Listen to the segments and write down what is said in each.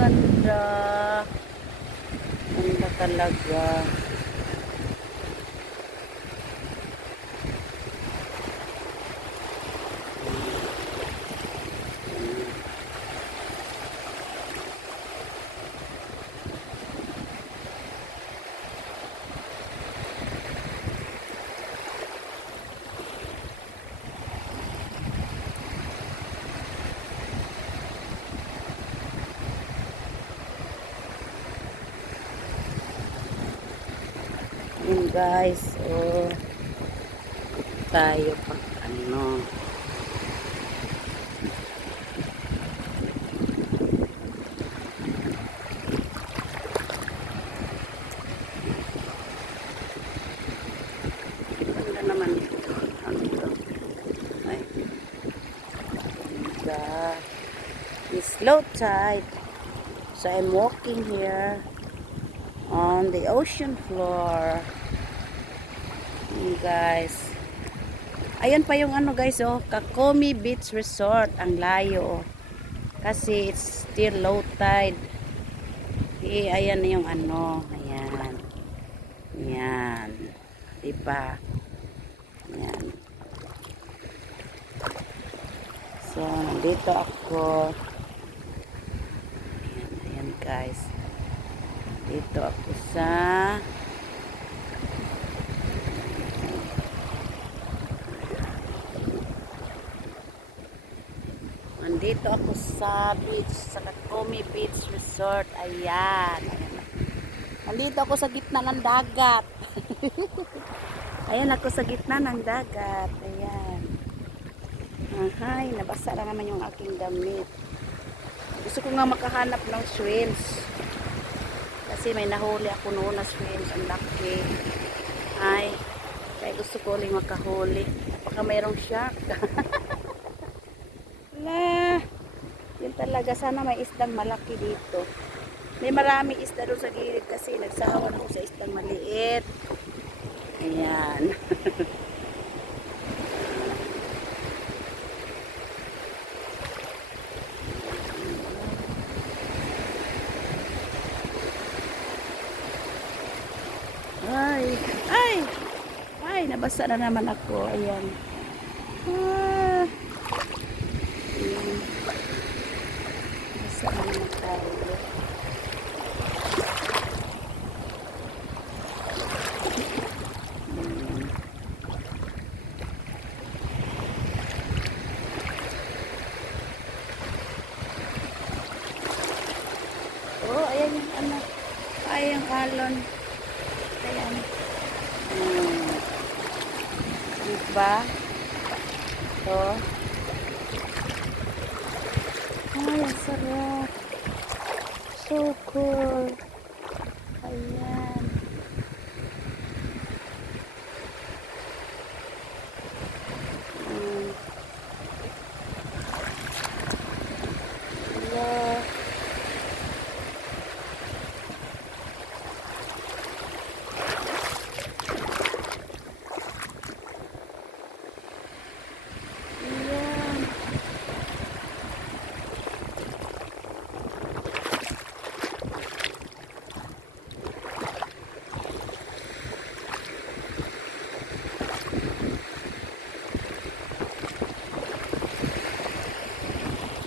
ganda. Ganda talaga. Yun guys, so tayo pag ano, ganda naman ito. Ano ito? Ay, it's low tide, so I'm walking here on the ocean floor. Guys, ayun pa yung ano guys, oh, Kakomi Beach Resort. Ang layo, oh, kasi it's still low tide. Ayan na yung ano, ayan, ayan, diba, ayan. So nandito ako, ayan, ayan guys, dito ako sa nandito ako sa beach, sa Kakomi Beach Resort. Ayan, ayan. Nandito ako sa gitna ng dagat. Ayan ako sa gitna ng dagat. Ayan. Ay, nabasa na naman yung aking damit. Gusto ko nga makahanap ng shrimps. Kasi may nahuli ako noon na shrimps. Ang laki. Ay, kaya gusto ko uling makahuli. Baka mayroong shark. Na, yun talaga, sana may isdang malaki dito. May maraming isda doon sa gilid kasi nagsawa na ako sa isdang maliit. Ayan. Ay, ay, ay, nabasa na naman ako. Ayan. Ah. Ayan. Nabasa na naman tayo. Oh, ayan yung ano. Ayan yung alon. Ayan. Diba? Ito. Ay, ang sarap. So cool. Ayan. Hello.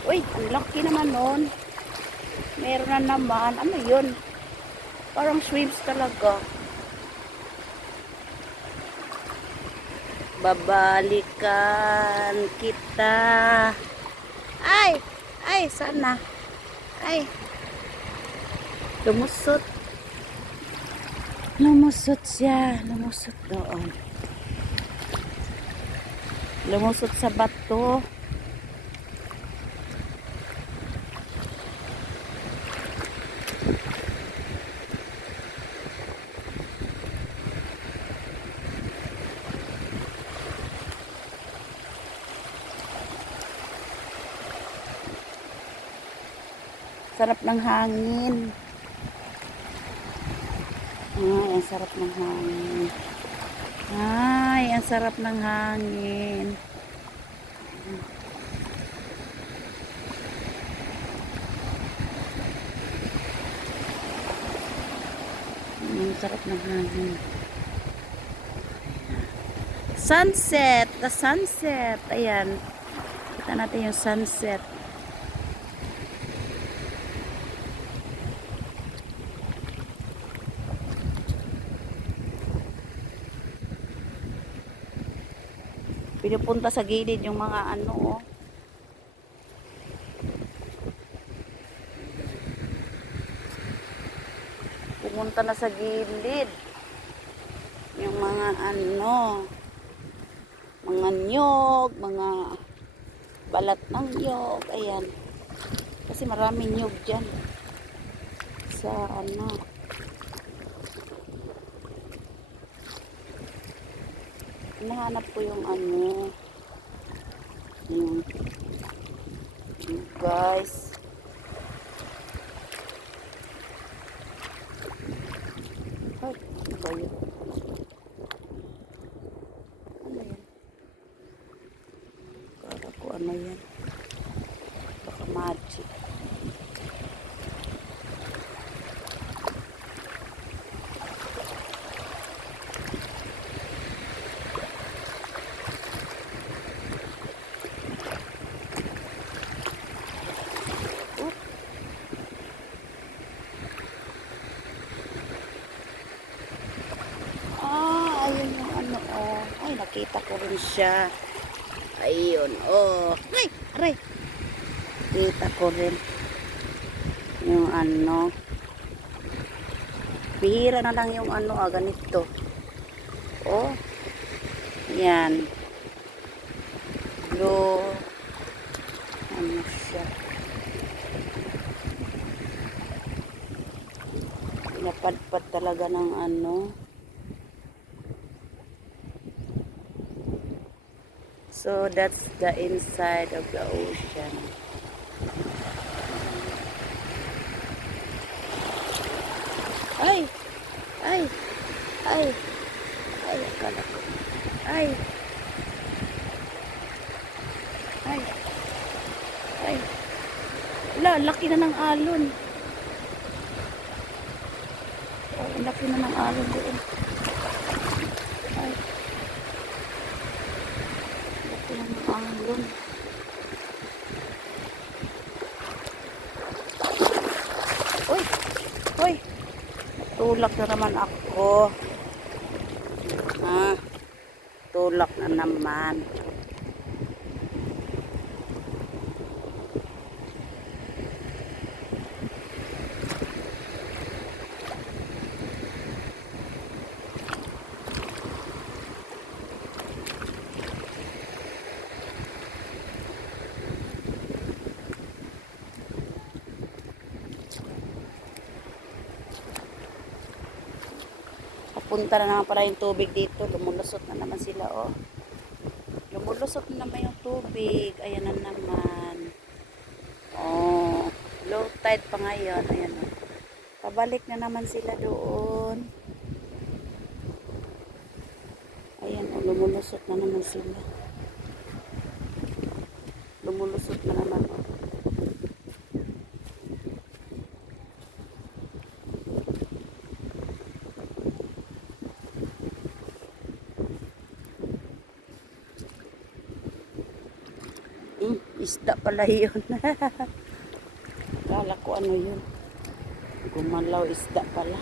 Uy, ang laki naman nun. Meron na naman. Ano yun? Parang shrimps talaga. Babalikan kita. Ay! Ay, sana. Ay. Lumusot. Lumusot siya. Lumusot doon. Lumusot sa bato. Sarap ng hangin. Ay, ang sarap ng hangin. Ay, ang sarap ng hangin. Ang sarap ng hangin. Sunset! The sunset! Ayan. Kita natin yung sunset. Pinupunta sa gilid yung mga ano, oh. Pumunta na sa gilid. Yung mga ano, mga nyog, mga balat ng nyog. Ayan. Kasi maraming nyog dyan. Sa ano. Hinahanap ko yung ano. Yung guys. Ay, ano ba yun? Ano yan? Kala ko ano yan? Baka magic. Ayun yung ano, oh. Ay, nakita ko rin siya. Ayun, oh. Ay, aray. Kita ko rin. Yung ano. Bihira na lang yung ano, ganito. Oh. Yan. Blue. Ano siya. Napadpad talaga ng ano. So that's the inside of the ocean. Ay! Ay! Ay! Ay! Akala ko. Ay! Ay! Ay! Wala, laki na ng alon. Ay, laki na ng alon doon. Ay! Laki na ng alon. Uy! Uy! Tulak na naman ako. Tulak na naman. Papunta na naman pala yung tubig dito. Lumulusot na naman sila, oh. Lumulusot na naman yung tubig. Ayan na naman. Oh, low tide pa ngayon. Ayan, oh. Pabalik na naman sila doon. Ayan, oh, lumulusot na naman sila. Lumulusot na naman, oh. Isda pala yun. Akala ko ano yun. Gumalaw, isda pala.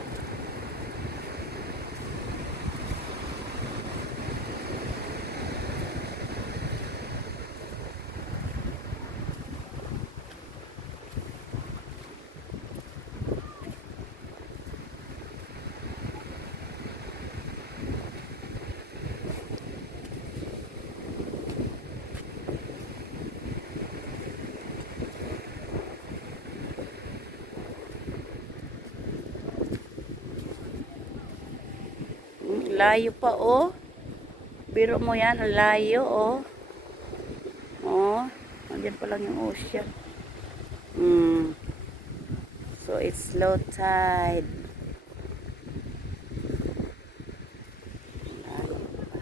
Layo pa, oh. Biro mo yan, layo, oh. Oh, nandiyan pa lang yung ocean. So, it's low tide. Layo pa.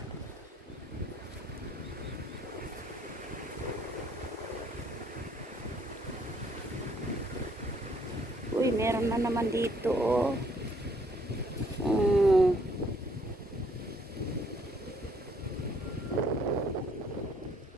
Uy, meron na naman dito, oh. Mm.